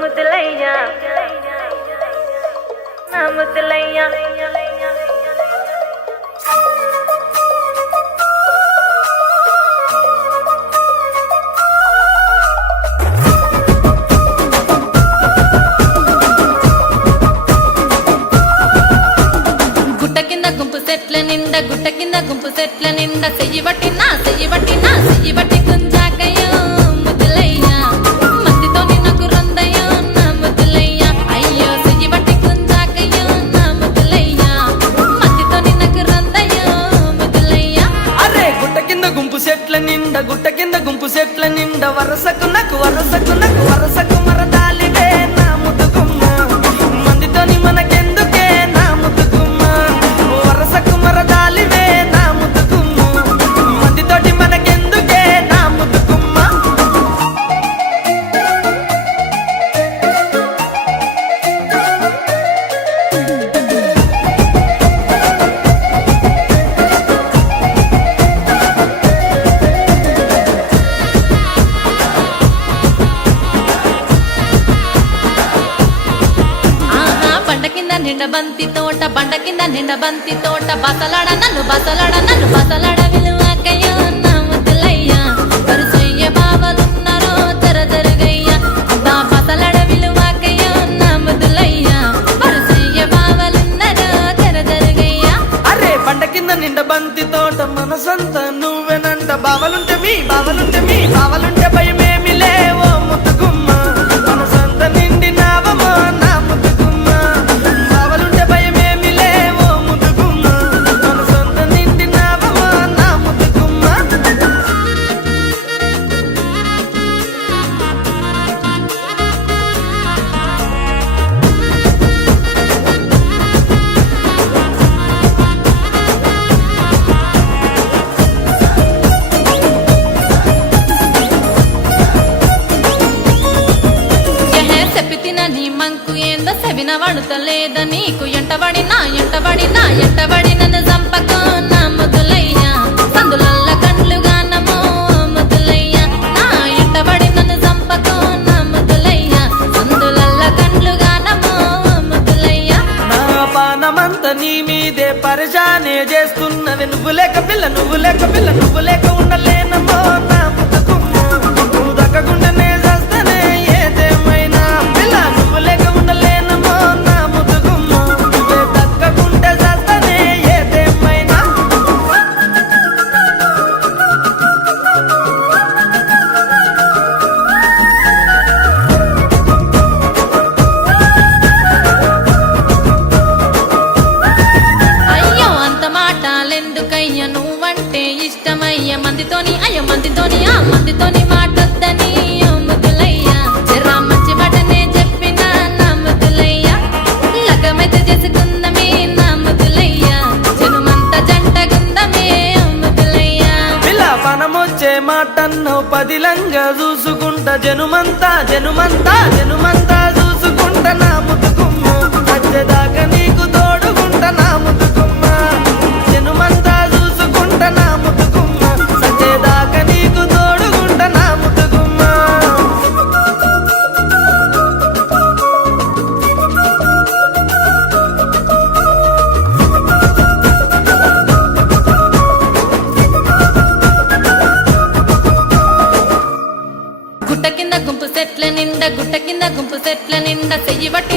ముద్దులయ్యా నా ముద్దులయ్యా గుట్ట కింద గుంపు సెట్ల నిండా చెయ్యి బట్టి గుంజాకయ్యో ముద్దులయ్యా మత్తితో నాకు రొందయ్యో నా ముద్దులయ్యా అయ్యో చెయ్యి బట్టి గుంజాకయ్యో నా ముద్దులయ్యా మత్తితో నాకు రొందయ్యో ముద్దులయ్యా అరే గుట్ట కింద గుంపు సెట్ల నిండా వరసకు వరసకు మరదాలివే నా ముద్దుగుమ్మ మందితోని మనకెందుకే నా ముద్దుగుమ్మ వరసకు మరదాలివే నా ముద్దుగుమ్మ మందితోటి మనకెందుకే నా ముద్దుగుమ్మ బండ కింద నిండ బంతి తోట బసలాడ నన్ను విలువకయ్యో నా ముద్దులయ్యా వరుసయ్య బావలున్నారో జరగయ్యా అబ్బా బసలాడ విలువకయ్యో నా ముద్దులయ్యా వరుసయ్య బావలున్నారో జరగయ్యా అరే బండ కింద నిండ బంతి తోట మనసంత నువ్వెనంట బావలుంటే భయమేమి లేవో ముద్దుగుమ్మ మనసంత నిండినావమో నా ముద్దుగుమ్మ బావలుంటే భయమేమి లేవో ముద్దుగుమ్మ మనసంత నిండినావమో నా ముద్దుగుమ్మ నీ మంకు ఏందో సెవిన వడుతలేద నీకు ఎంటబడి నన్ను చంపకో నా ముద్దులయ్యా సందులల్ల కండ్లుగా నమో ముద్దులయ్యా నా ఎంటబడి నన్ను చంపకో నా ముద్దులయ్యా సందులల్ల కండ్లుగా నమో ముద్దులయ్యా నా పానమంత నీ మీదే పరిశానే చేస్తున్నది నువ్వు లేక ఉండలేనమ్మో నా ముద్దుగుమ్మ నువ్వు దక్కకుండానే చేస్తానే ఏదేమైనా పిల్ల నువ్వు లేక ఉండలేనమ్మో నా ముద్దుగుమ్మ నువ్వే దక్కకుంటే చేస్తానే ఏదేమైనా అయ్యో అంత మాటలెందుకయ్య నువ్వంటే ఇష్టమయ్య మందితోని మాటొద్దని ముద్దులయ్యా జరా మంచి మాటనే చెప్పిన నా ముద్దులయ్యా లగమైతే చేసుకుందమే నా ముద్దులయ్యా జనుమంతా జంటగుందమే ముద్దులయ్యా పిల్ల పనమొచ్చే మాటన్నో పదిలంగా చూసుకుంటా జనుమంతా చూసుకుంటా నా ముద్దుగుమ్మ వచ్చేదాకా నీకు తోడుకుంటా నా ముద్దుగుమ్మ జనుమంతా చూసుకుంటా నా ముద్దుగుమ్మ సచ్చేదాకా నీకు తోడుకుంటా నా ముద్దుగుమ్మ గుట్ట కింద గుంపు సెట్ల నిండా చెయ్యి బట్టి